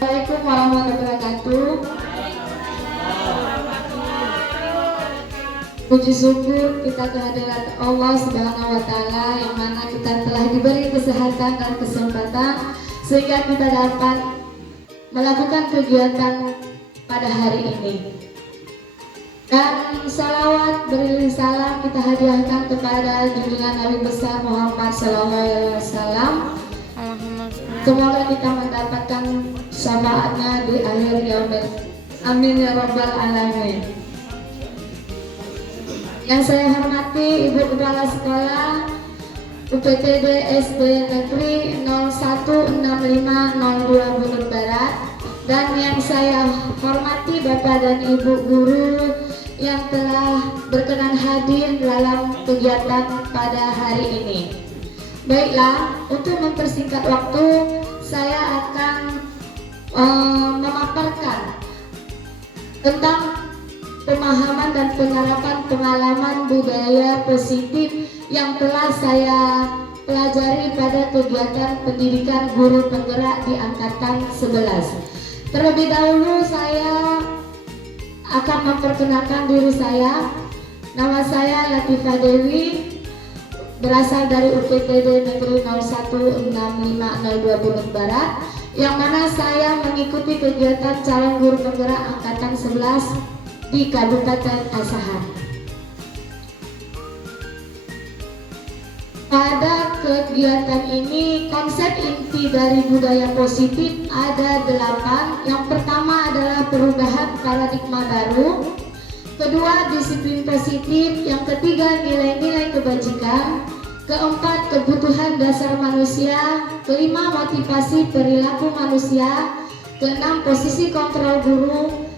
Assalamualaikum warahmatullahi wabarakatuh. Puji syukur kita kehadirat Allah Subhanahu wa Ta'ala, yang mana kita telah diberi kesehatan dan kesempatan sehingga kita dapat melakukan kegiatan pada hari ini. Dan salawat beriring salam kita hadiahkan kepada junjungan Nabi besar Muhammad SAW. Semoga kita mendapatkan syafaatnya di akhir yaumil. Amin ya rabbal alamin. Yang saya hormati Ibu Kepala Sekolah UPTD SD Negeri 016502 Bunut Barat, dan yang saya hormati Bapak dan Ibu guru yang telah berkenan hadir dalam kegiatan pada hari ini. Baiklah, untuk mempersingkat waktu, saya akan memaparkan tentang pemahaman dan penyerapan pengalaman budaya positif yang telah saya pelajari pada kegiatan pendidikan guru penggerak di Angkatan 11. Terlebih dahulu saya akan memperkenalkan diri saya. Nama saya Latifah Dewi, berasal dari UPTD Negeri 016502 Bunut Barat, yang mana saya mengikuti kegiatan calon guru penggerak Angkatan 11 di Kabupaten Asahan. Pada kegiatan ini, konsep inti dari budaya positif ada 8. Yang pertama adalah perubahan paradigma baru, kedua disiplin positif, yang ketiga nilai-nilai kebajikan, keempat kebutuhan dasar manusia, kelima motivasi perilaku manusia, keenam posisi kontrol guru,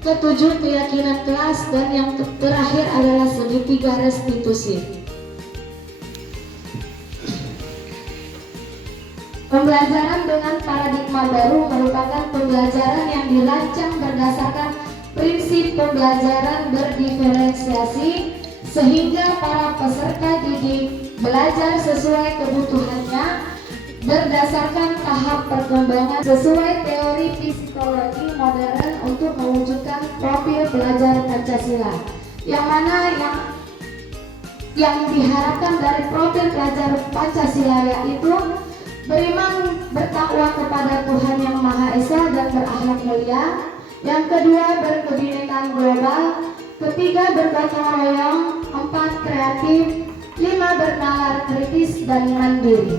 ketujuh keyakinan kelas, dan yang terakhir adalah segitiga restitusi. Pembelajaran dengan paradigma baru merupakan pembelajaran yang dirancang berdasarkan prinsip pembelajaran berdiferensiasi, sehingga para peserta didik belajar sesuai kebutuhannya berdasarkan tahap perkembangan sesuai teori psikologi modern untuk mewujudkan profil belajar Pancasila, yang mana yang diharapkan dari profil belajar Pancasila yaitu beriman, bertakwa kepada Tuhan Yang Maha Esa dan berakhlak mulia. Yang kedua, berkebinekaan global. Ketiga, bergotong royong. Empat, kreatif. Lima, bernalar kritis dan mandiri.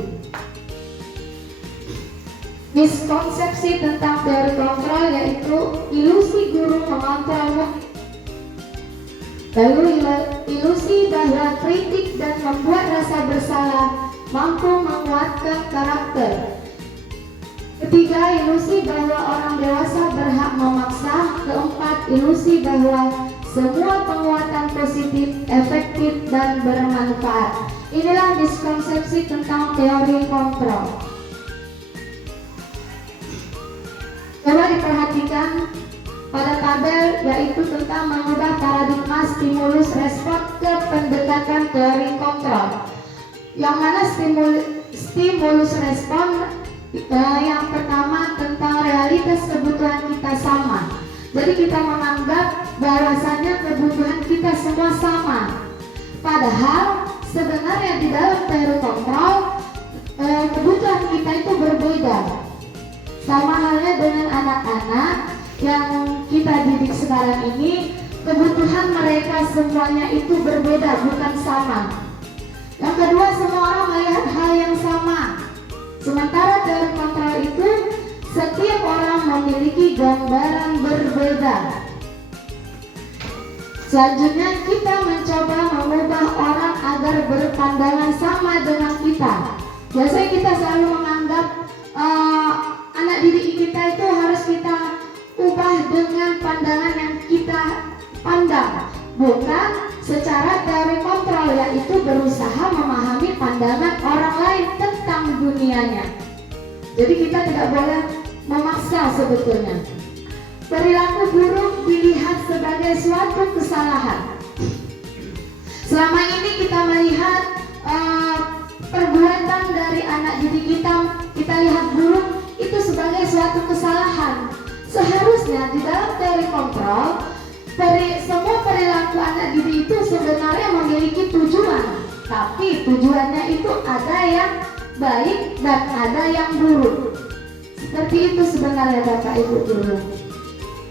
Miskonsepsi tentang teori kontrol yaitu ilusi guru mengontrol, lalu ilusi bahwa kritik dan membuat rasa bersalah mampu menguatkan karakter. Ketiga, ilusi bahwa orang dewasa berhak memaksa. Keempat, ilusi bahwa semua penguatan positif, efektif, dan bermanfaat. Inilah miskonsepsi tentang teori kontrol. Coba diperhatikan pada tabel, yaitu tentang mengubah paradigma stimulus respon ke pendekatan teori kontrol. Yang mana stimulus respon yang pertama tentang realitas kebutuhan kita sama. Jadi kita menganggap bahwasannya kebutuhan kita semua sama, padahal sebenarnya di dalam teori kontrol kebutuhan kita itu berbeda. Sama halnya dengan anak-anak yang kita didik sekarang ini, kebutuhan mereka semuanya itu berbeda, bukan sama. Yang kedua, semua orang melihat hal yang sama. Sementara teori kontrol itu setiap orang memiliki gambaran berbeda. Selanjutnya, kita mencoba mengubah orang agar berpandangan sama dengan kita. Biasanya kita selalu menganggap anak didik kita itu harus kita ubah dengan pandangan yang kita pandang, bukan secara teori kontrol, yaitu berusaha memahami pandangan orang lain tentang dunianya. Jadi kita tidak boleh memaksa sebetulnya. Perilaku buruk dilihat sebagai suatu kesalahan. Selama ini kita melihat perbuatan dari anak didik kita lihat buruk itu sebagai sebagai suatu kesalahan. Seharusnya di dalam teori kontrol, semua perilaku anak didik itu sebenarnya memiliki tujuan, tapi tujuannya itu ada yang baik dan ada yang buruk. Seperti itu sebenarnya Bapak Ibu Guru.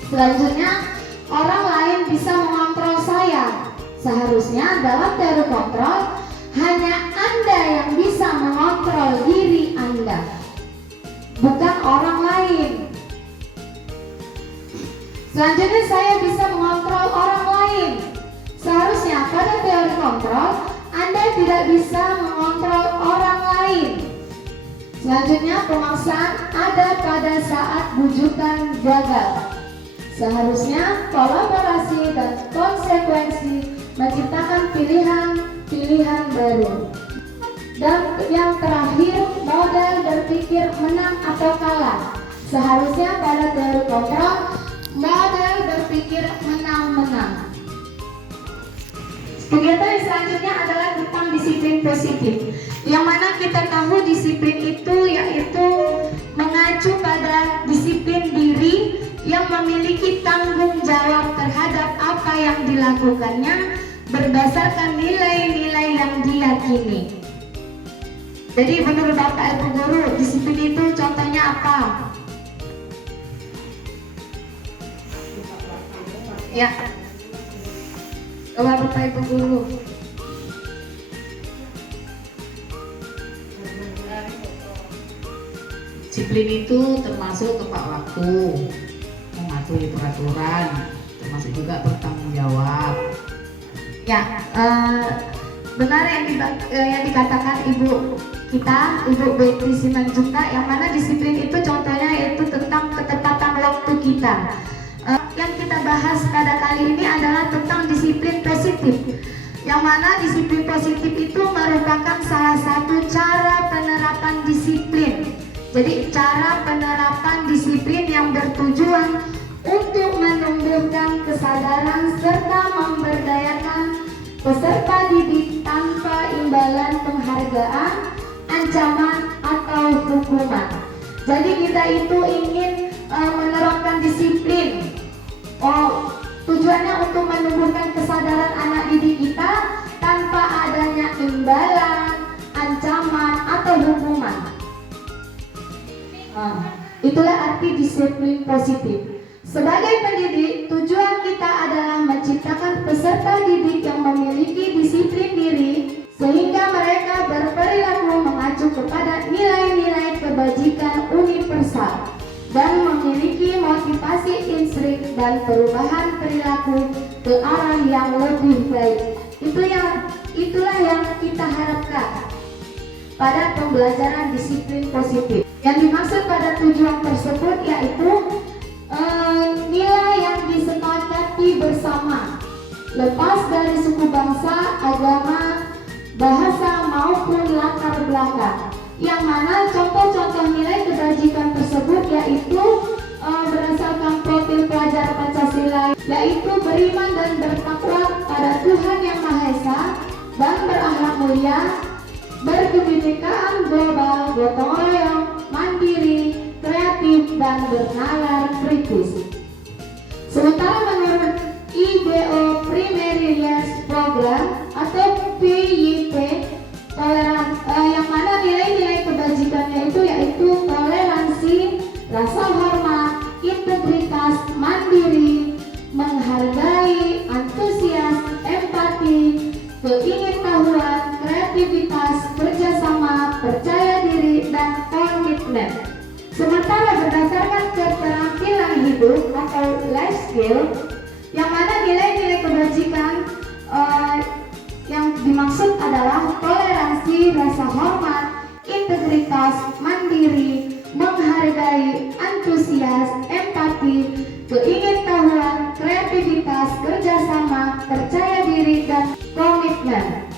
Selanjutnya, orang lain bisa mengontrol saya. Seharusnya dalam teori kontrol, hanya Anda yang bisa mengontrol diri Anda, bukan orang lain. Selanjutnya, saya bisa mengontrol orang lain. Seharusnya pada teori kontrol, Anda tidak bisa mengontrol orang lain. Selanjutnya, pemaksaan ada pada saat bujukan gagal. Seharusnya kolaborasi dan konsekuensi menciptakan pilihan baru. Dan yang terakhir, model berpikir menang atau kalah. Seharusnya pada teori kontrol, model berpikir menang-menang. Kegiatan selanjutnya adalah tentang disiplin positif, yang mana kita tahu disiplin itu yaitu mengacu pada disiplin diri yang memiliki tanggung jawab terhadap apa yang dilakukannya berdasarkan nilai-nilai yang diyakini. Jadi menurut Bapak Ibu Guru, disiplin itu contohnya apa? Ya, Bapak Ibu Guru. Disiplin itu termasuk tepat waktu, mematuhi peraturan, termasuk juga bertanggung jawab. Ya, benar yang dikatakan Ibu Betty Simanjuntak, yang mana disiplin itu contohnya yaitu tentang ketepatan waktu kita. Yang kita bahas pada kali ini adalah tentang disiplin positif, yang mana disiplin positif itu merupakan salah satu cara penerapan disiplin. Jadi cara penerapan disiplin yang bertujuan untuk menumbuhkan kesadaran serta memberdayakan peserta didik tanpa imbalan penghargaan, ancaman, atau hukuman. Jadi kita itu ingin menerapkan disiplin. Tujuannya untuk menumbuhkan kesadaran anak didik kita tanpa adanya imbalan, ancaman, atau hukuman. Itulah arti disiplin positif. Sebagai pendidik, tujuan kita adalah menciptakan peserta didik yang memiliki disiplin diri sehingga mereka berperilaku mengacu kepada nilai-nilai kebajikan universal dan memiliki motivasi instrik dan perubahan perilaku ke arah yang lebih baik. Itulah yang kita harapkan pada pembelajaran disiplin positif. Yang dimaksud pada tujuan tersebut yaitu nilai yang disepakati bersama, lepas dari suku bangsa, agama, bahasa maupun latar belakang. Yang mana contoh-contoh nilai kebajikan tersebut yaitu berdasarkan profil pelajar Pancasila, yaitu beriman dan bertakwa pada Tuhan Yang Maha Esa dan berakhlak mulia, berkebinekaan global, gotong royong, mandiri, kreatif, dan bernalar kritis. Sementara menurut IDO Primary Years Program atau PYP, yang mana nilai-nilai kebajikannya itu yaitu toleransi, rasa hormat, integritas, mandiri, menghargai, antusias, empati, keingintahuan, kreativitas, kerjasama, percaya diri, dan komitmen. Sementara berdasarkan keterampilan hidup atau life skill, yang mana nilai-nilai kebajikan yang dimaksud adalah toleransi, rasa hormat, integritas, mandiri, menghargai, antusias, empati, keingintahuan, kreativitas, kerjasama, percaya diri, dan komitmen.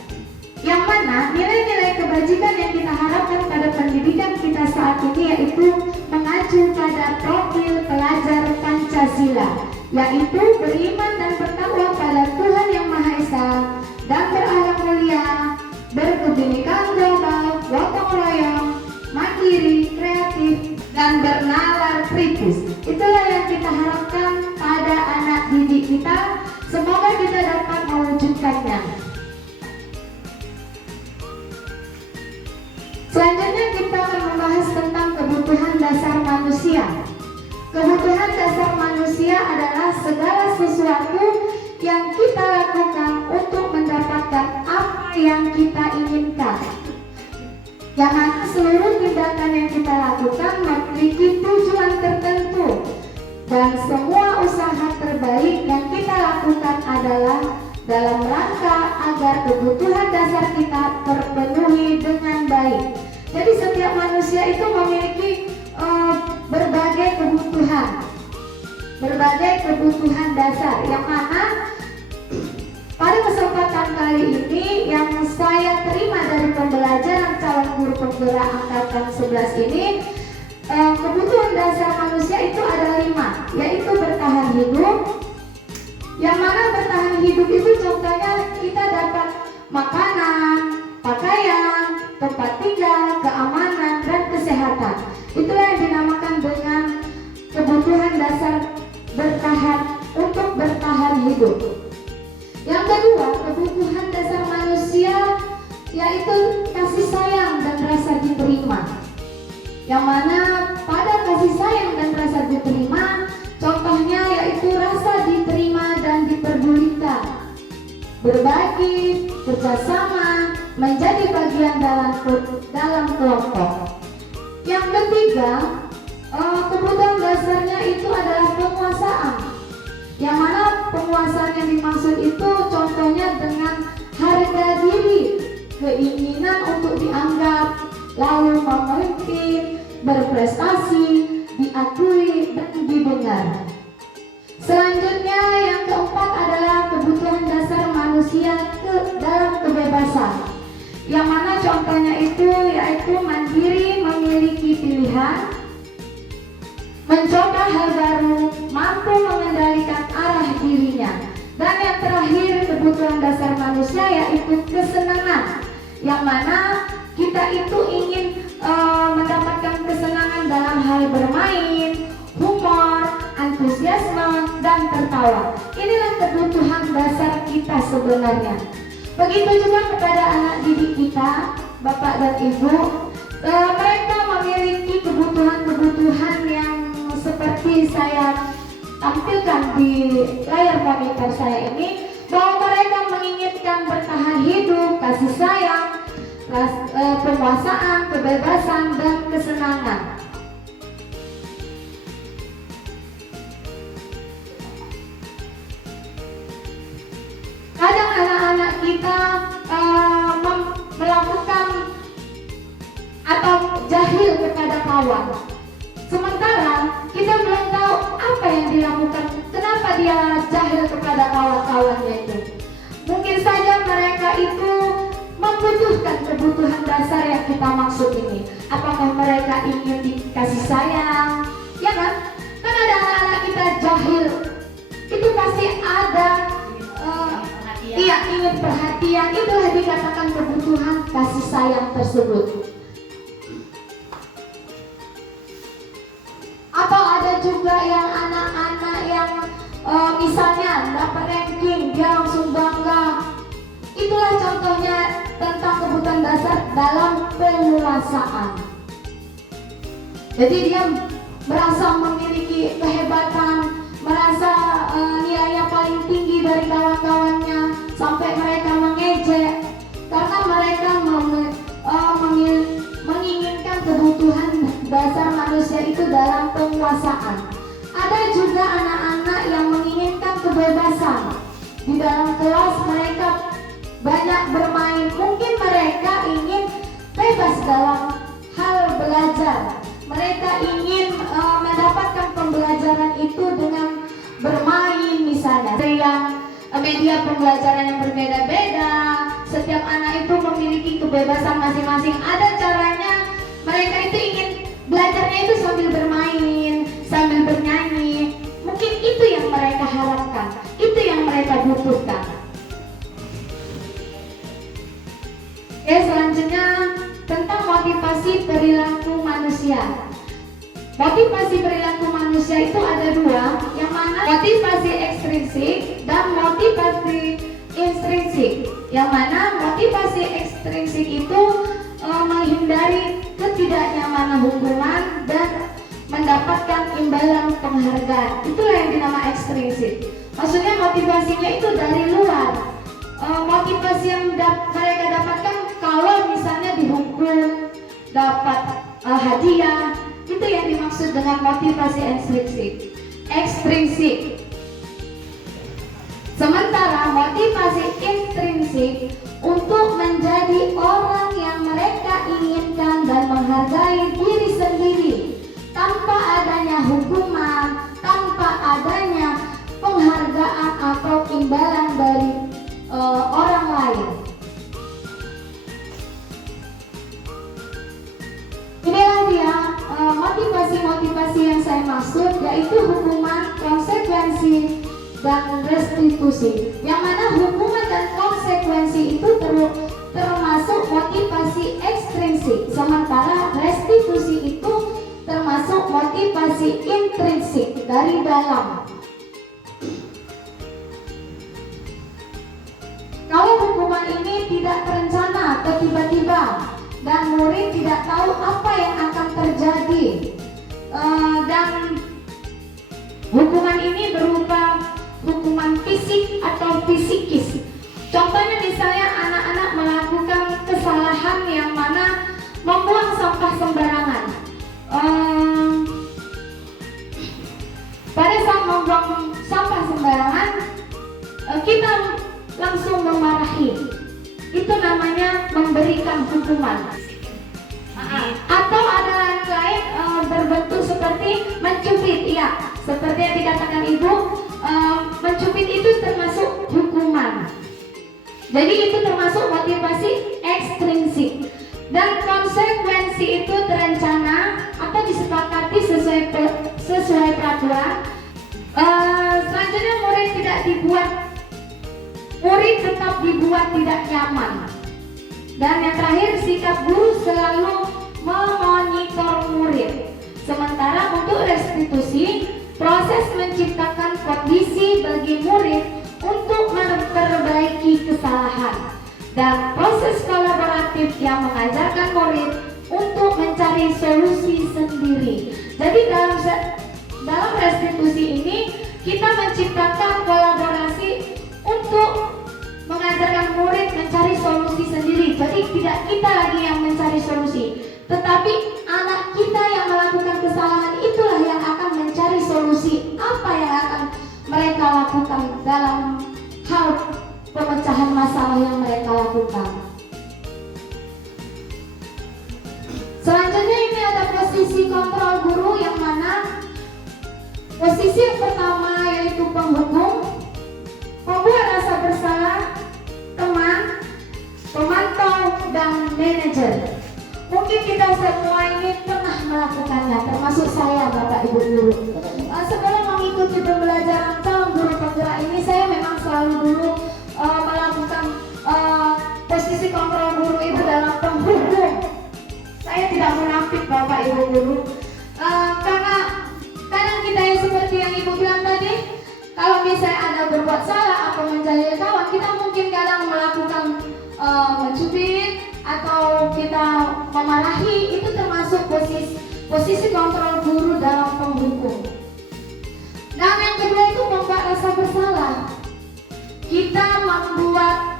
Yang mana nilai-nilai kebajikan yang kita harapkan pada pendidikan kita saat ini yaitu mengacu pada profil pelajar Pancasila, yaitu beriman dan bertakwa pada Tuhan Yang Maha Esa dan berakhlak mulia, berkebinekaan global, gotong royong, mandiri, kreatif, dan dan bernalar kritis. Itulah yang kita harapkan pada anak didik kita. Semoga kita dapat mewujudkannya. Selanjutnya kita akan membahas tentang kebutuhan dasar manusia. Kebutuhan dasar manusia adalah segala sesuatu yang kita lakukan untuk mendapatkan apa yang kita inginkan. Yang mana seluruh tindakan yang kita lakukan memiliki tujuan tertentu, dan semua usaha terbaik yang kita lakukan adalah dalam rangka agar kebutuhan dasar kita terpenuhi dengan baik. Jadi setiap manusia itu memiliki berbagai kebutuhan dasar, yang mana pada kesempatan kali ini yang saya terima dari pembelajaran calon guru penggerak angkatan 11 ini, kebutuhan dasar manusia itu ada 5, yaitu bertahan hidup. Yang mana bertahan hidup itu contohnya kita dapat makanan, pakaian, tempat tinggal, keamanan, dan kesehatan. Itulah yang dinamakan dengan kebutuhan dasar untuk bertahan hidup. Yang kedua, kebutuhan dasar manusia yaitu kasih sayang dan rasa diterima. Yang mana pada kasih sayang dan rasa diterima, contohnya yaitu rasa diterima dan diperdulikan, berbagi, kerjasama, menjadi bagian dalam kelompok. Yang ketiga, kebutuhan dasarnya itu adalah penguasaan. Yang mana penguasaan yang dimaksud itu contohnya dengan harga diri, keinginan untuk dianggap, lalu memimpin, berprestasi, diakui, dan didengar. Selanjutnya yang keempat adalah kebutuhan dasar manusia dalam kebebasan. Yang mana contohnya itu yaitu mandiri, memiliki pilihan, mencoba hal baru, mampu mengendalikan arah dirinya. Dan yang terakhir, kebutuhan dasar manusia yaitu kesenangan, yang mana kita itu ingin mendapatkan kesenangan dalam hal bermain, humor, antusiasme, dan tertawa. Inilah kebutuhan dasar kita sebenarnya. Begitu juga kepada anak didik kita, Bapak dan Ibu, mereka memiliki kebutuhan-kebutuhan yang seperti saya tampilkan di layar monitor saya ini, bahwa mereka menginginkan bertahan hidup, kasih sayang, penguasaan, kebebasan, dan kesenangan. Kadang anak-anak kita melakukan atau jahil kepada kawan. Sementara kita belum tahu apa yang dilakukan, kenapa dia jahil kepada kawan-kawannya itu. Mungkin saja mereka itu membutuhkan kebutuhan dasar yang kita maksud ini. Apakah mereka ingin dikasih sayang? Ya kan? Kan ada anak-anak kita jahil, itu pasti ada ingin perhatian. Itulah dikatakan kebutuhan kasih sayang tersebut. Atau ada juga yang anak-anak yang misalnya dapat ranking, dia langsung bangga. Itulah contohnya tentang kebutuhan dasar dalam penguasaan. Jadi dia merasa memiliki kehebatan, merasa nilainya paling tinggi dari kawan-kawannya, sampai mereka mengejek karena mereka menginginkan kebutuhan dasar manusia itu dalam penguasaan. Ada juga anak-anak yang menginginkan kebebasan. Di dalam kelas mereka banyak bermain, mungkin mereka ingin bebas dalam hal belajar. Mereka ingin mendapatkan pembelajaran itu dengan bermain misalnya. Yang media pembelajaran yang berbeda-beda, setiap anak itu memiliki kebebasan masing-masing. Ada caranya mereka itu ingin belajarnya itu sambil bermain, sambil bernyanyi. Mungkin itu yang mereka harapkan, itu yang mereka butuhkan. Selanjutnya tentang motivasi perilaku manusia. Motivasi perilaku manusia itu ada dua, yang mana motivasi ekstrinsik dan motivasi intrinsik. Yang mana motivasi ekstrinsik itu menghindari ketidaknyamanan hukuman dan mendapatkan imbalan penghargaan. Itulah yang dinamakan ekstrinsik. Maksudnya motivasinya itu dari luar. Motivasi yang mereka dapatkan kalau misalnya dihukum, dapat hadiah, itu yang dimaksud dengan motivasi ekstrinsik. Sementara motivasi intrinsik untuk menjadi orang yang mereka inginkan dan menghargai diri sendiri tanpa adanya hukuman, tanpa adanya penghargaan atau imbalan dari orang lain. Inilah dia motivasi-motivasi yang saya maksud, yaitu hukuman, konsekuensi, dan restitusi. Yang mana hukuman dan konsekuensi itu termasuk motivasi ekstrinsik, sementara restitusi itu termasuk motivasi intrinsik dari dalam. Kalau hukuman ini tidak terencana atau tiba-tiba dan murid tidak tahu apa yang akan terjadi, dan hukuman ini berupa hukuman fisik atau fisikis. Contohnya misalnya anak-anak melakukan kesalahan yang mana membuang sampah sembarangan. Pada saat membuang sampah sembarangan, kita langsung memarahi. Itu namanya memberikan hukuman. Atau ada lain berbentuk seperti mencubit, ya, seperti yang dikatakan ibu, mencubit itu termasuk hukuman. Jadi itu termasuk motivasi ekstrinsik. Dan konsekuensi itu terencana atau disepakati sesuai peraturan. Selanjutnya murid tetap dibuat tidak nyaman. Dan yang terakhir, sikap guru selalu memonitor murid. Sementara untuk restitusi, proses menciptakan kondisi bagi murid untuk memperbaiki kesalahan, dan proses kolaboratif yang mengajarkan murid untuk mencari solusi sendiri. Jadi dalam restitusi ini kita menciptakan kolaborasi untuk mengajarkan murid mencari solusi sendiri. Jadi tidak kita lagi yang mencari solusi, tetapi anak kita yang melakukan kesalahan itulah yang akan mencari solusi apa yang akan mereka lakukan dalam hal pemecahan masalah yang mereka lakukan. Selanjutnya ini ada posisi kontrol guru, yang mana posisi yang pertama yaitu penghukum, pembuat rasa bersalah, teman, pemantau, dan manajer. Mungkin kita semua ini pernah melakukannya, termasuk saya, Bapak Ibu guru. Sebelum mengikuti pembelajaran calon guru penggerak ini, saya memang selalu dulu melakukan posisi kontrol guru itu dalam penghukum. Saya tidak munafik, Bapak Ibu guru, karena kadang kita yang seperti yang Ibu bilang tadi, kalau misalnya ada berbuat salah atau menjahili kawan, kita mungkin kadang melakukan mencubit atau kita memarahi. Itu termasuk posisi kontrol guru dalam penghukum. Dan yang kedua itu membuat rasa bersalah. Kita membuat,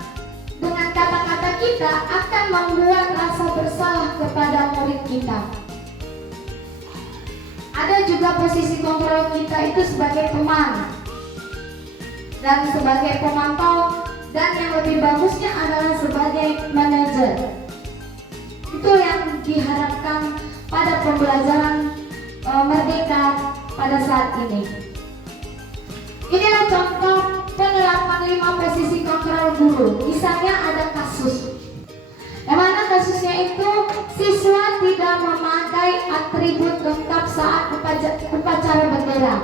dengan kata-kata kita akan membuat rasa bersalah kepada murid kita. Ada juga posisi kontrol kita itu sebagai teman dan sebagai pemantau, dan yang lebih bagusnya adalah sebagai manajer. Itu yang diharapkan pada pembelajaran merdeka pada saat ini. Inilah contoh penerapan 5 posisi kontrol guru. Misalnya ada kasus, yang mana kasusnya itu siswa tidak memakai atribut lengkap saat upacara bendera.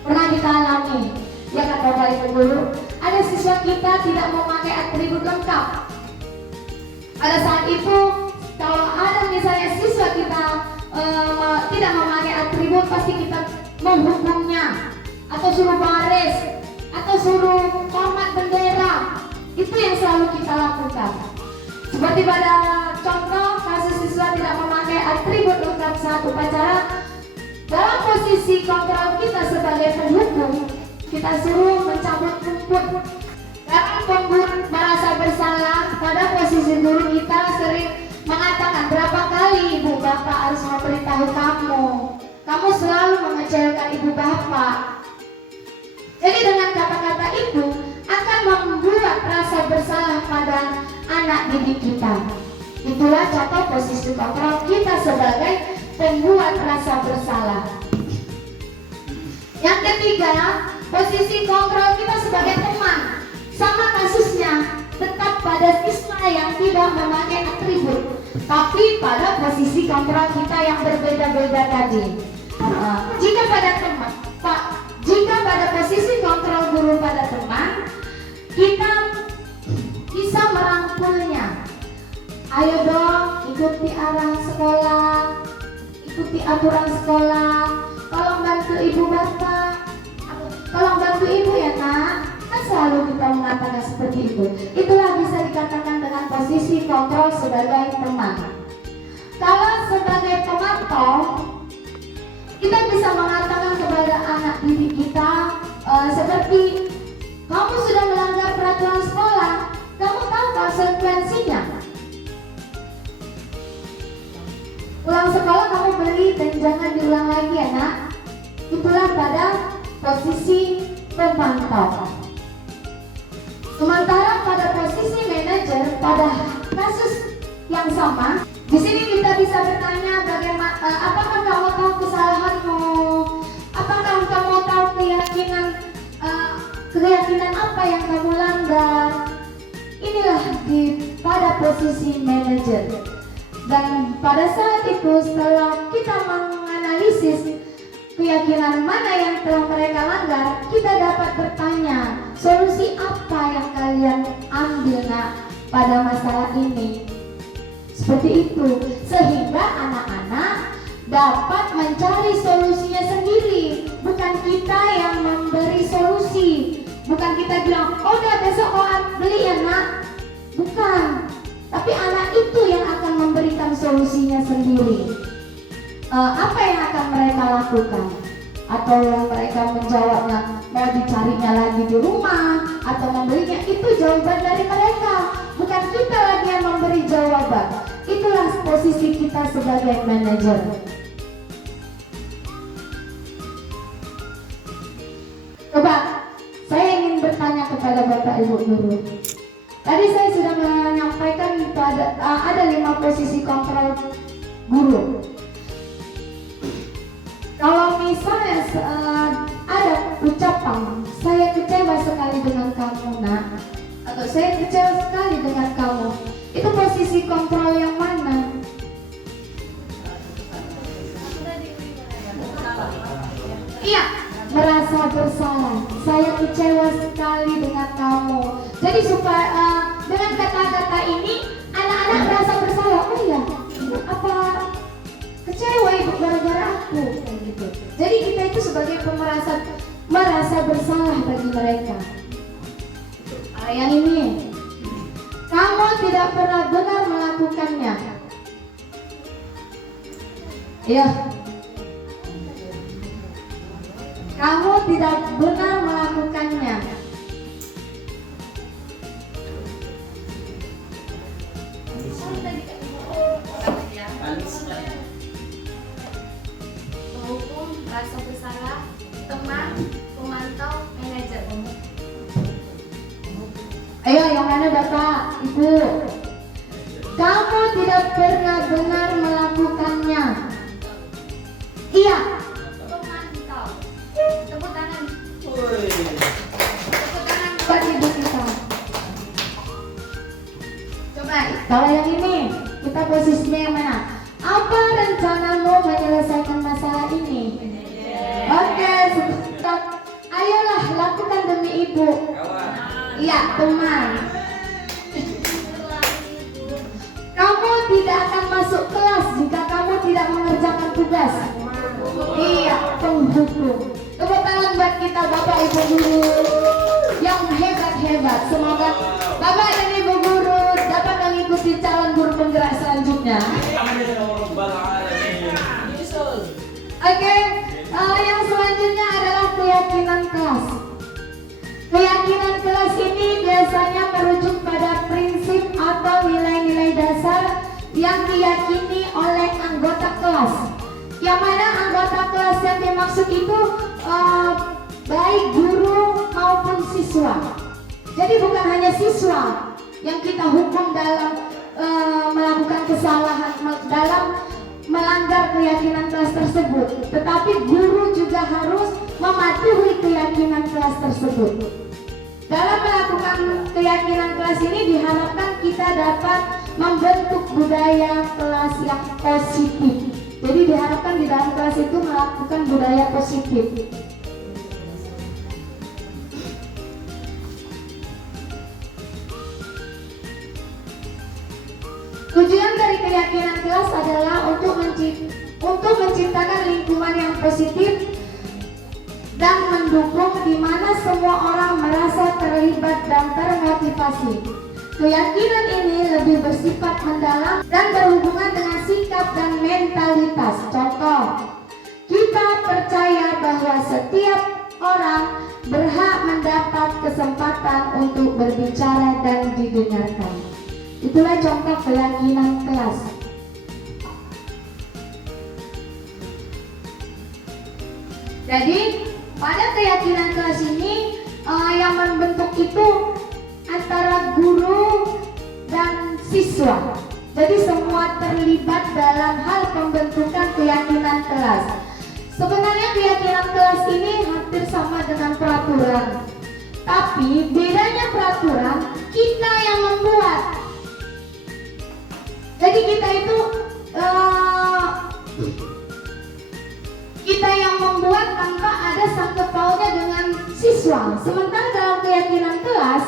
Pernah kita alami, ya kan Bapak Ibu guru? Ada siswa kita tidak memakai atribut lengkap. Pada saat itu, kalau ada misalnya siswa kita tidak memakai atribut, pasti kita menghukumnya, atau suruh baris, atau suruh hormat bendera. Itu yang selalu kita lakukan. Seperti pada contoh kasus siswa tidak memakai atribut lengkap saat upacara, dalam posisi kontrol kita sebagai penghukum, kita suruh mencabut rumput. Dalam pemburu merasa bersalah, pada posisi guru kita sering mengatakan, berapa kali ibu bapak harus memberitahu kamu selalu mengecewakan ibu bapak. Jadi dengan kata-kata itu akan membuat rasa bersalah pada anak didik kita. Itulah contoh posisi kontrol kita sebagai pembuat rasa bersalah. Yang ketiga, posisi kontrol kita sebagai teman. Sama kasusnya, tetap pada siswa yang tidak memakai atribut, tapi pada posisi kontrol kita yang berbeda-beda tadi. Jika pada posisi kontrol guru pada teman, kita bisa merangkulnya. Ayo dong, ikuti arah sekolah, ikuti aturan sekolah, tolong bantu ibu bapak, tolong bantu ibu ya nak. Kan selalu kita mengatakan seperti itu. Itulah bisa dikatakan dengan posisi kontrol sebagai teman. Kalau sebagai pemantau, kita bisa mengatakan kepada anak didik kita seperti, kamu sudah melanggar peraturan sekolah, kamu tahu konsekuensinya. Pulang sekolah kamu beli dan jangan diulang lagi ya nak. Itulah pada posisi pemantau. Sementara pada posisi manajer, pada kasus yang sama, di sini kita bisa bertanya bagaimana, apakah kamu tahu kesalahanmu? Apakah kamu tahu keyakinan apa yang kamu langgar? Inilah pada posisi manajer. Dan pada saat itu setelah kita menganalisis keyakinan mana yang telah mereka langgar, kita dapat bertanya, solusi apa yang kalian ambil nak pada masalah ini? Seperti itu, sehingga anak-anak dapat mencari solusinya sendiri. Bukan kita yang memberi solusi. Bukan kita bilang, oh udah besok kau beli ya nak. Bukan. Tapi anak itu yang akan memberikan solusinya sendiri. Apa yang akan mereka lakukan? Atau yang mereka menjawabnya, mau dicarinya lagi di rumah atau membelinya, itu jawaban dari mereka. Bukan kita lagi yang memberi jawaban. Itulah posisi kita sebagai manajer. Coba, saya ingin bertanya kepada Bapak Ibu Guru. Tadi saya sudah menyampaikan ada 5 posisi kontrol guru. Kalau misalnya ada ucapan, saya kecewa sekali dengan kamu nak, atau saya kecewa sekali dengan kamu, itu posisi kontrol yang mana? Iya, merasa bersalah. Saya kecewa sekali dengan kamu. Jadi supaya dengan kata-kata ini anak-anak merasa bersalah. Oh iya, apa kecewa ibu gara-gara aku? Gitu. Jadi kita itu sebagai merasa bersalah bagi mereka. Yang ini, kamu tidak pernah benar melakukannya. Iya. Kamu tidak benar melakukannya. Penghukum, rasa bersalah, teman, pemantau, manajer. Ayo yang mana Bapak, Ibu? Kamu tidak pernah benar melakukannya. Iya. Pemantau. Tepuk tangan. Tepuk tangan buat ibu kita. Coba, kalau yang ini, kita posisinya yang mana? Apa rencanamu menyelesaikan masalah ini? Oke, ayolah lakukan demi ibu. Iya, teman. Kamu tidak akan masuk kelas jika kamu tidak mengerjakan tugas. Iya, penghukum. Tepuk tangan buat kita Bapak Ibu Guru yang hebat-hebat. Semoga Bapak dan Ibu Guru dapat mengikuti calon guru penggerak selanjutnya. Oke, yang selanjutnya adalah keyakinan kelas. Keyakinan kelas ini biasanya merujuk pada prinsip atau nilai-nilai dasar yang diyakini oleh anggota kelas. Yang mana anggota kelas yang dimaksud itu baik guru maupun siswa. Jadi bukan hanya siswa yang kita hukum dalam melakukan kesalahan, dalam melanggar keyakinan kelas tersebut, tetapi guru juga harus mematuhi keyakinan kelas tersebut. Dalam melakukan keyakinan kelas ini diharapkan kita dapat membentuk budaya kelas yang positif. Jadi diharapkan di dalam kelas itu melakukan budaya positif. Tujuan dari keyakinan kelas adalah untuk menciptakan lingkungan yang positif dan mendukung di mana semua orang merasa terlibat dan termotivasi. Keyakinan ini lebih bersifat mendalam dan berhubungan dengan sikap dan mentalitas. Contoh, kita percaya bahwa setiap orang berhak mendapat kesempatan untuk berbicara dan didengarkan. Itulah contoh keyakinan kelas. Jadi pada keyakinan kelas ini yang membentuk itu antara guru dan siswa. Jadi semua terlibat dalam hal pembentukan keyakinan kelas. Sebenarnya keyakinan kelas ini hampir sama dengan peraturan. Tapi bedanya peraturan, kita yang membuat. Jadi kita itu kita yang membuat tanpa ada sangkut pautnya dengan siswa. Sementara dalam keyakinan kelas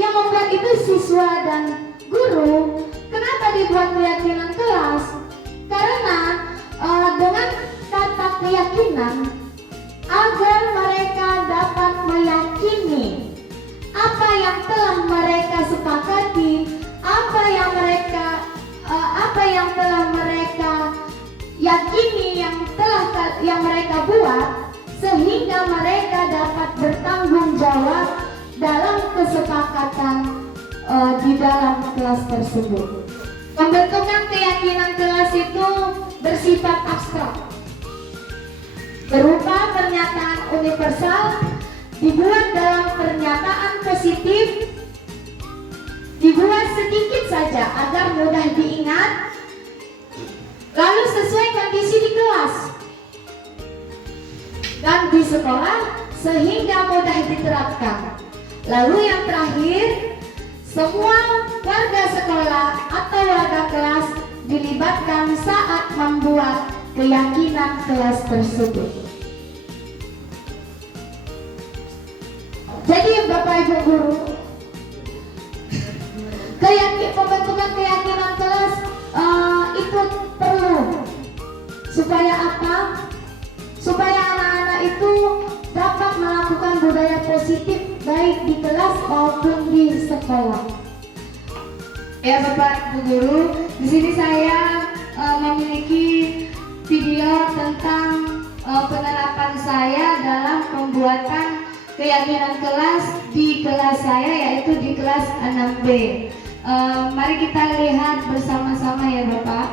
yang membuat itu siswa dan guru. Kenapa dibuat keyakinan kelas? Karena dengan kata keyakinan agar mereka dapat meyakini apa yang telah mereka sepakati, apa yang telah mereka yakini, yang mereka buat, sehingga mereka dapat bertanggung jawab dalam kesepakatan di dalam kelas tersebut. Pembentukan keyakinan kelas itu bersifat abstrak, berupa pernyataan universal, dibuat dalam pernyataan positif, dibuat sedikit saja agar mudah diingat, lalu sesuai kondisi di kelas dan di sekolah sehingga mudah diterapkan. Lalu yang terakhir, semua warga sekolah atau warga kelas dilibatkan saat membuat keyakinan kelas tersebut. Jadi Bapak Ibu Guru, pembentukan keyakinan kelas itu perlu. Supaya apa? Supaya anak-anak itu dapat melakukan budaya positif baik di kelas maupun di sekolah. Ya Bapak Ibu Guru, di sini saya memiliki video tentang penerapan saya dalam pembuatan keyakinan kelas di kelas saya, yaitu di kelas 6B. Mari kita lihat bersama-sama ya Bapak.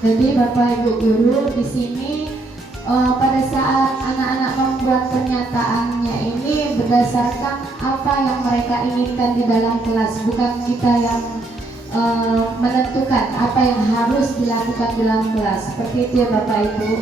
Jadi Bapak Ibu guru di sini pada saat anak-anak membuat pernyataannya ini berdasarkan apa yang mereka inginkan di dalam kelas, bukan kita yang menentukan apa yang harus dilakukan di dalam kelas. Seperti itu ya Bapak Ibu.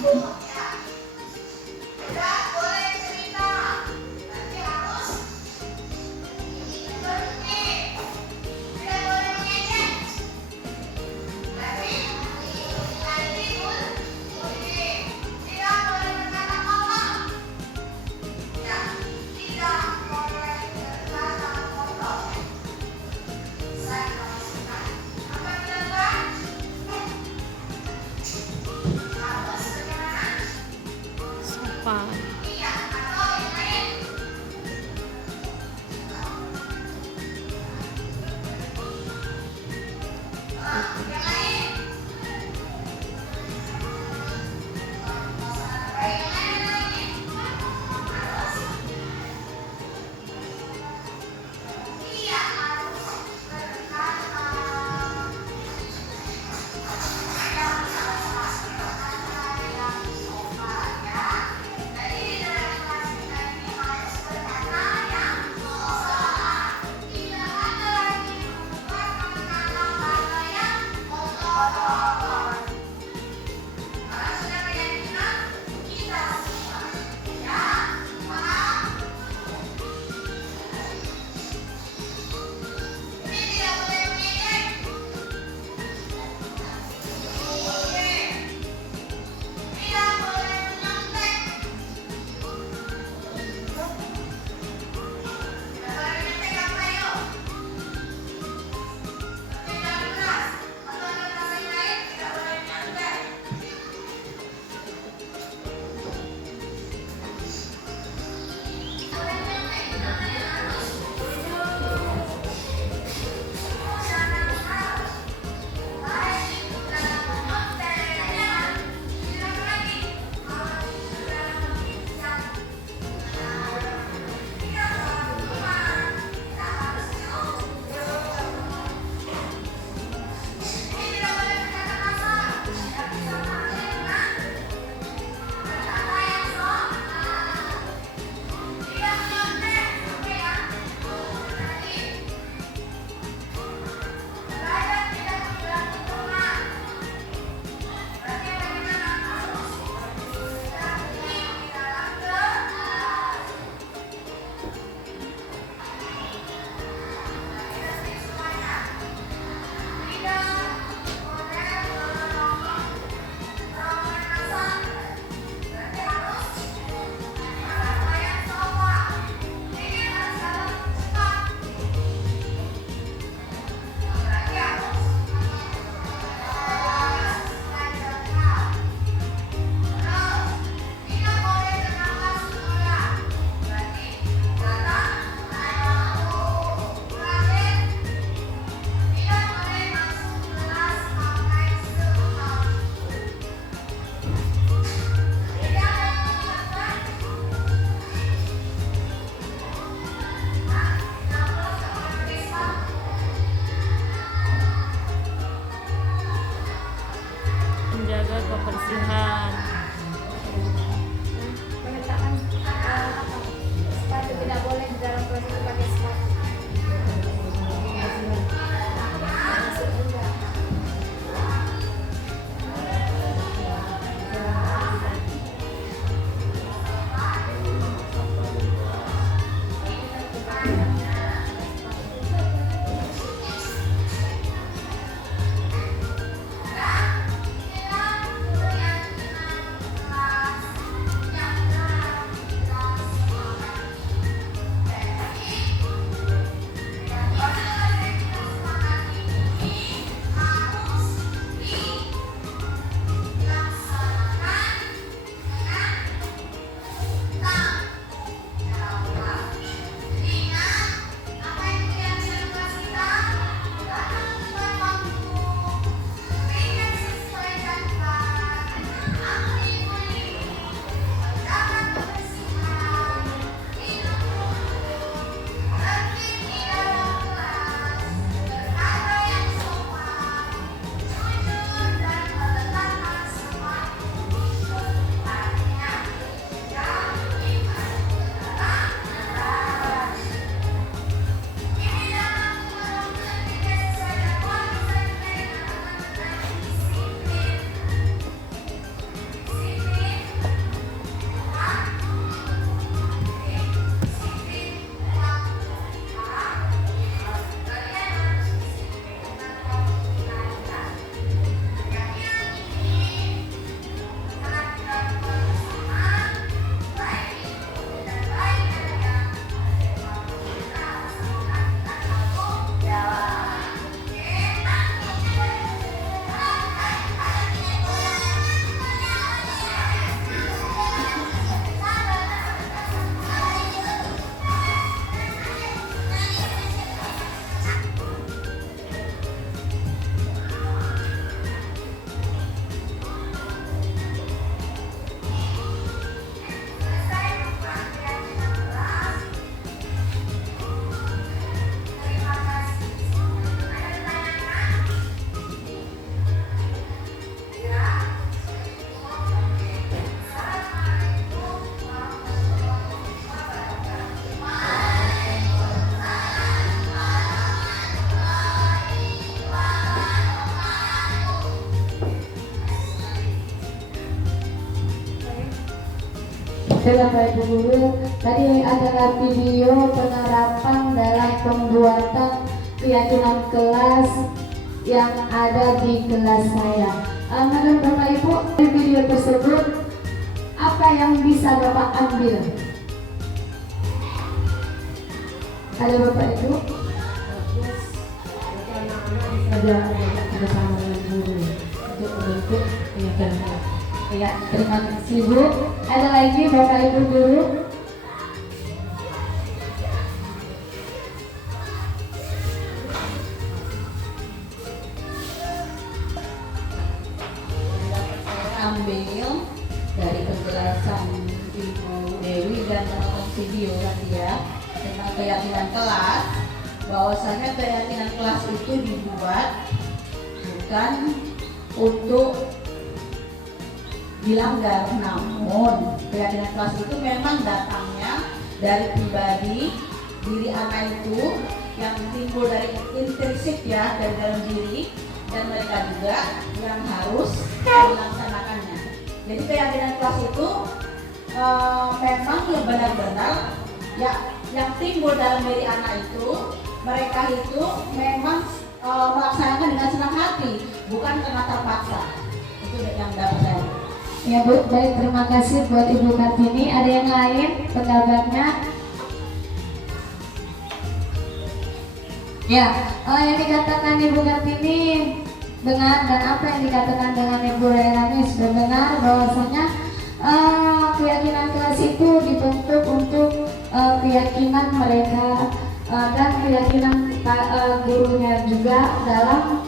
Sopan. Menjaga kebersihan. Meletakkan sepatu tidak boleh di dalam kelas itu pakai sepatu. Oke Bapak Ibu Guru, tadi adalah video penerapan dalam pembuatan keyakinan kelas yang ada di kelas saya. Menurut Bapak Ibu, di video tersebut apa yang bisa Bapak ambil? Ada Bapak Ibu? Ada bersama dengan guru untuk membentuk keyakinan. Ya, terima kasih Bu. Ada lagi Bapak Ibu Guru? Ambil dari penjelasan Ibu Dewi dan menonton video tadi ya tentang keyakinan kelas, bahwasanya keyakinan kelas itu dibuat bukan untuk dilanggar, namun keyakinan kelas itu memang datangnya dari pribadi diri anak itu yang timbul dari intrinsik ya, dari dalam diri, dan mereka juga yang harus melaksanakannya. Jadi keyakinan kelas itu memang yang benar-benar ya yang timbul dalam diri anak itu, mereka itu memang melaksanakan dengan senang hati, bukan karena terpaksa. Itu yang dapat saya. Ya Bu, baik, terima kasih buat Ibu Kartini. Ada yang lain pendapatnya? Ya, yang dikatakan Ibu Kartini benar, dan apa yang dikatakan dengan Ibu Renani sudah benar, bahwasanya keyakinan kelas itu dibentuk untuk keyakinan mereka dan keyakinan gurunya juga dalam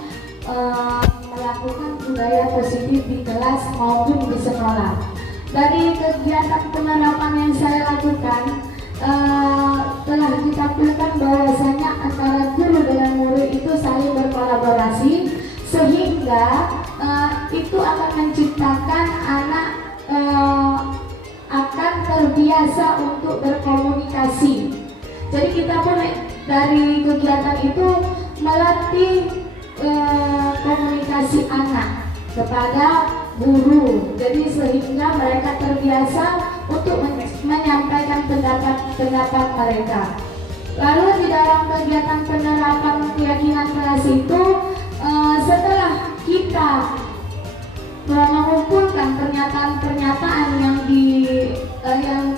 melakukan budaya positif di kelas maupun di sekolah. Dari kegiatan penerapan yang saya lakukan, telah ditampilkan bahwasanya antara guru dengan murid itu saling berkolaborasi, sehingga itu akan menciptakan anak akan terbiasa untuk berkomunikasi. Jadi kita pun dari kegiatan itu melatih komunikasi anak kepada guru, jadi sehingga mereka terbiasa untuk menyampaikan pendapat mereka. Lalu di dalam kegiatan penerapan keyakinan kelas itu, setelah kita mengumpulkan pernyataan-pernyataan yang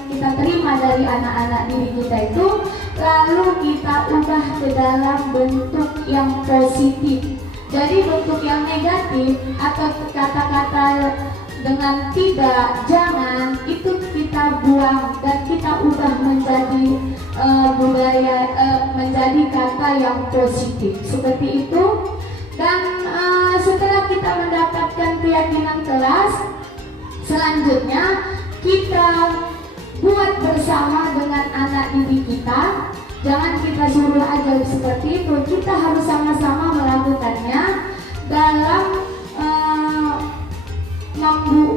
kita terima dari anak-anak diri kita itu, lalu kita ubah ke dalam bentuk yang positif. Jadi bentuk yang negatif atau kata-kata dengan tidak, jangan, itu kita buang dan kita ubah menjadi menjadi kata yang positif seperti itu. Dan setelah kita mendapatkan keyakinan kelas, selanjutnya kita buat bersama dengan anak didik kita. Jangan kita suruh aja seperti itu, kita harus sama-sama melakukannya dalam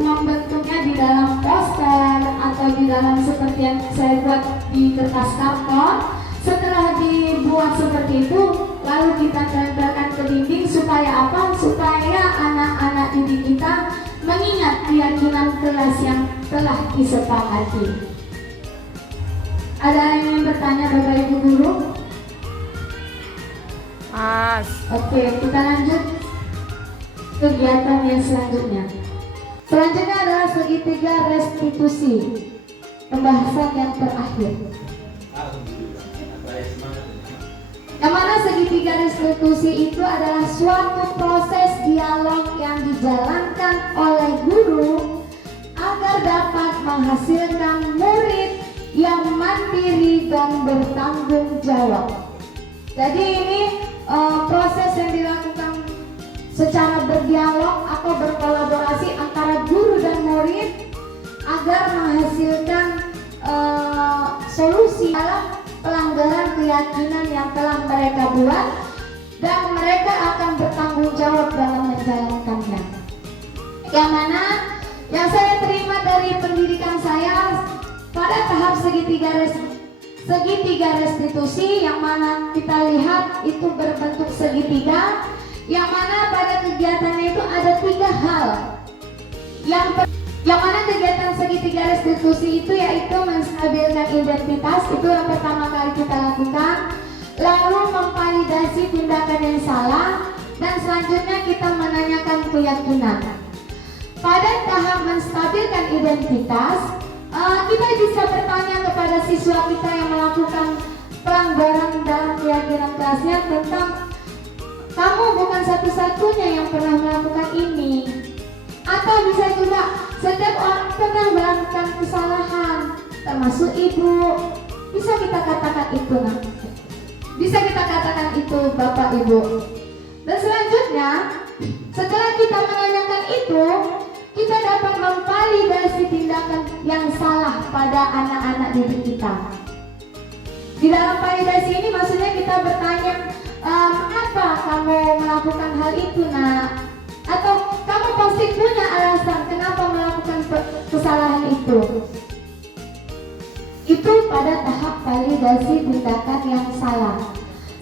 membentuknya di dalam poster atau di dalam seperti yang saya buat di kertas karton. Setelah dibuat seperti itu, lalu kita tempelkan ke dinding supaya apa? Supaya anak-anak didik kita mengingat keyakinan kelas yang telah disepakati. Ada yang ingin bertanya Bapak Ibu Guru? Mas. Oke, kita lanjut kegiatan yang selanjutnya. Selanjutnya adalah segitiga restitusi, pembahasan yang terakhir. Yang mana segitiga restitusi itu adalah suatu proses dialog yang dijalankan oleh guru agar dapat menghasilkan murid yang mandiri dan bertanggung jawab. Jadi ini proses yang dilakukan secara berdialog atau berkolaborasi antara guru dan murid agar menghasilkan solusi dalam pelanggaran keyakinan yang telah mereka buat, dan mereka akan bertanggung jawab dalam menjalankannya. Yang mana yang saya terima dari pendidikan saya pada tahap segitiga restitusi, yang mana kita lihat itu berbentuk segitiga, yang mana pada kegiatannya itu ada 3 hal. Yang mana kegiatan segitiga restitusi itu yaitu menstabilkan identitas, itu yang pertama kali kita lakukan. Lalu memvalidasi tindakan yang salah, dan selanjutnya kita menanyakan keyakinan. Pada tahap menstabilkan identitas, kita bisa bertanya kepada siswa kita yang melakukan pelanggaran dalam keyakinan kelasnya tentang, kamu bukan satu-satunya yang pernah melakukan ini. Atau bisa juga, setiap orang pernah melakukan kesalahan, termasuk ibu. Bisa kita katakan itu, nah. Bisa kita katakan itu, Bapak Ibu. Dan selanjutnya, setelah kita menanyakan itu, kita dapat memvalidasi tindakan yang salah pada anak-anak didik kita. Di dalam validasi ini maksudnya kita bertanya, kenapa kamu melakukan hal itu, nak? Atau kamu pasti punya alasan kenapa melakukan kesalahan itu. Itu pada tahap validasi tindakan yang salah.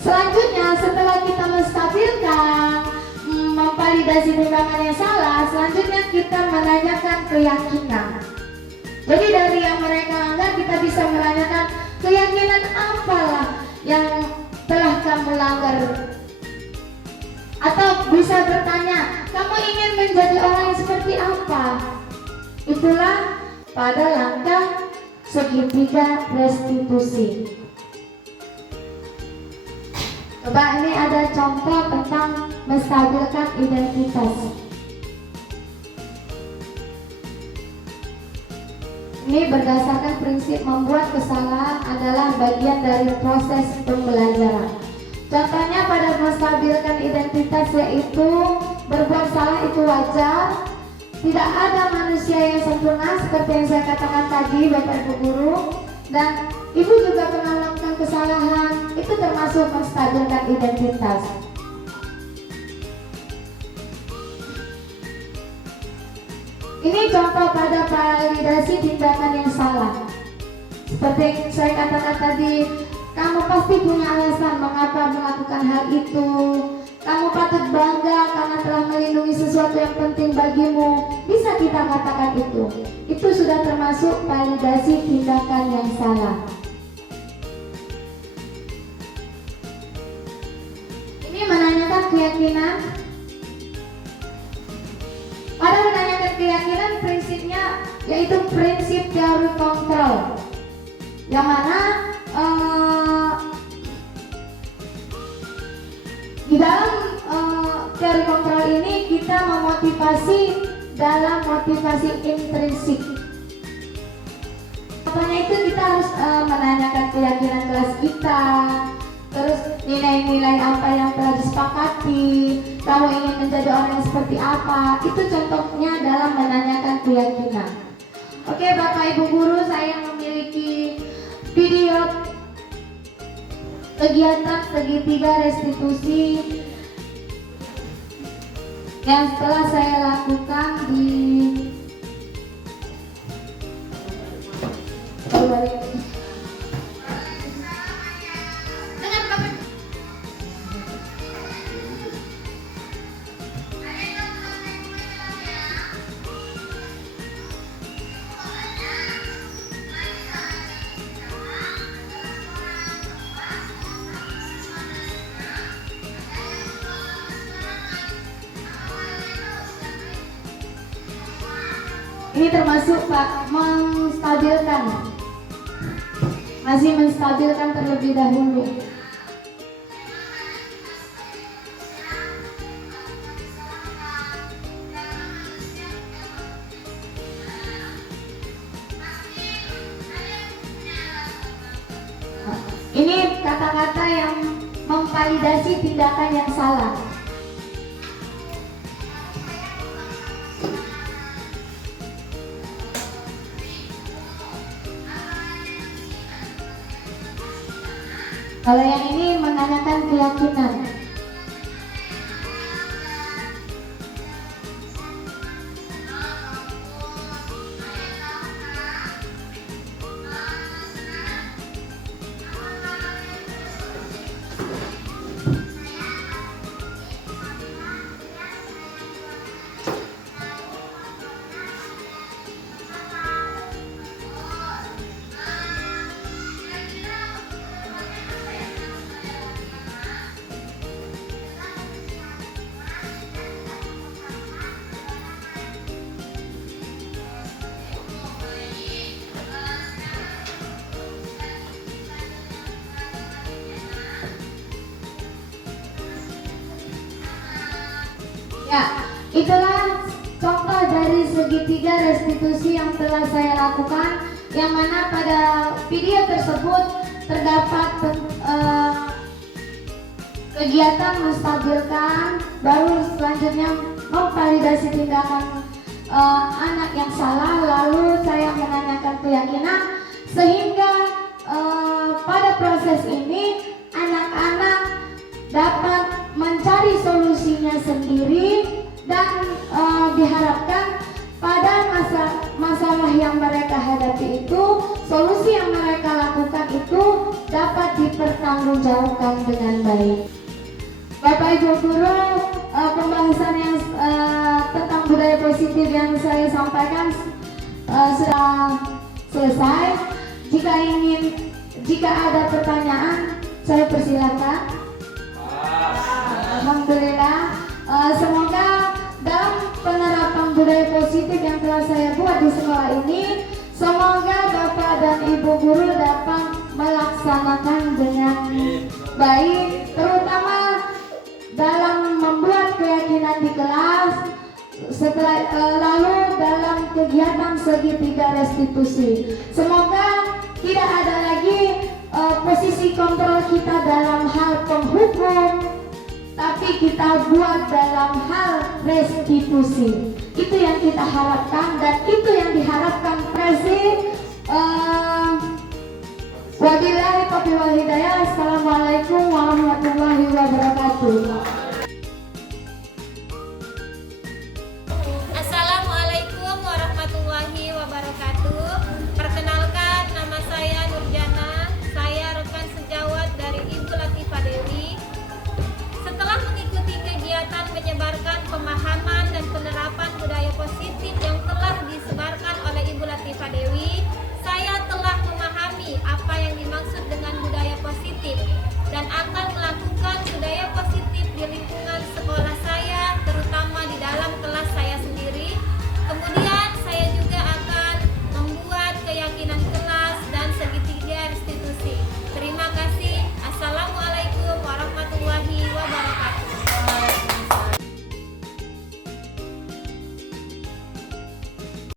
Selanjutnya, setelah kita menstabilkan, memvalidasi tindakan yang salah, selanjutnya kita menanyakan keyakinan. Jadi dari yang mereka anggap, kita bisa menanyakan keyakinan apalah yang telah kamu langgar. Atau bisa bertanya, kamu ingin menjadi orang yang seperti apa? Itulah pada langkah segitiga restitusi. Coba ini ada contoh tentang menstabilkan identitas. Ini berdasarkan prinsip membuat kesalahan adalah bagian dari proses pembelajaran. Contohnya pada menstabilkan identitas yaitu berbuat salah itu wajar. Tidak ada manusia yang sempurna seperti yang saya katakan tadi, Bapak Ibu Guru. Dan Ibu juga pernah melakukan kesalahan, itu termasuk menstabilkan identitas. Ini contoh pada validasi tindakan yang salah. Seperti yang saya katakan tadi, kamu pasti punya alasan mengapa melakukan hal itu. Kamu patut bangga karena telah melindungi sesuatu yang penting bagimu. Bisa kita katakan itu. Itu sudah termasuk validasi tindakan yang salah. Ini menanyakan keyakinan. Pada menanyakan keyakinan, prinsipnya yaitu prinsip teori kontrol, yang mana di dalam teori kontrol ini kita memotivasi dalam motivasi intrinsik. Contohnya itu kita harus menanyakan keyakinan kelas kita, terus nilai-nilai apa yang telah disepakati, kamu ingin menjadi orang yang seperti apa. Itu contohnya dalam menanyakan keyakinan. Oke Bapak Ibu Guru, saya memiliki video kegiatan segitiga restitusi yang setelah saya lakukan di ini termasuk Pak menstabilkan, masih menstabilkan terlebih dahulu. Ini kata-kata yang memvalidasi tindakan yang salah. Kalau yang ini menanyakan keyakinan. Itulah contoh dari segitiga restitusi yang telah saya lakukan, yang mana pada video tersebut terdapat kegiatan menstabilkan, baru selanjutnya memvalidasi tindakan anak yang salah, lalu saya menanyakan keyakinan, sehingga pada proses ini anak-anak dapat mencari solusinya sendiri, dan diharapkan pada masalah yang mereka hadapi itu, solusi yang mereka lakukan itu dapat dipertanggungjawabkan dengan baik. Bapak Ibu Guru, pembahasan yang tentang budaya positif yang saya sampaikan sudah selesai. Jika ada pertanyaan, saya persilakan. Alhamdulillah. Semoga dalam penerapan budaya positif yang telah saya buat di sekolah ini, semoga Bapak dan Ibu Guru dapat melaksanakan dengan baik, terutama dalam membuat keyakinan di kelas, lalu dalam kegiatan segitiga restitusi. Semoga tidak ada lagi posisi kontrol kita dalam hal penghukum, tapi kita buat dalam hal restitusi. Itu yang kita harapkan, dan itu yang diharapkan Presi. Wabillahi taufiq wal hidayah. Assalamualaikum warahmatullahi wabarakatuh. Assalamualaikum warahmatullahi wabarakatuh. Perkenalkan, nama saya Nurjana. Saya rekan sejawat dari Ibu Latifah Dewi. Setelah mengikuti kegiatan menyebarkan pemahaman dan penerapan budaya positif yang telah disebarkan oleh Ibu Latifah Dewi, saya telah memahami apa yang dimaksud dengan budaya positif dan akan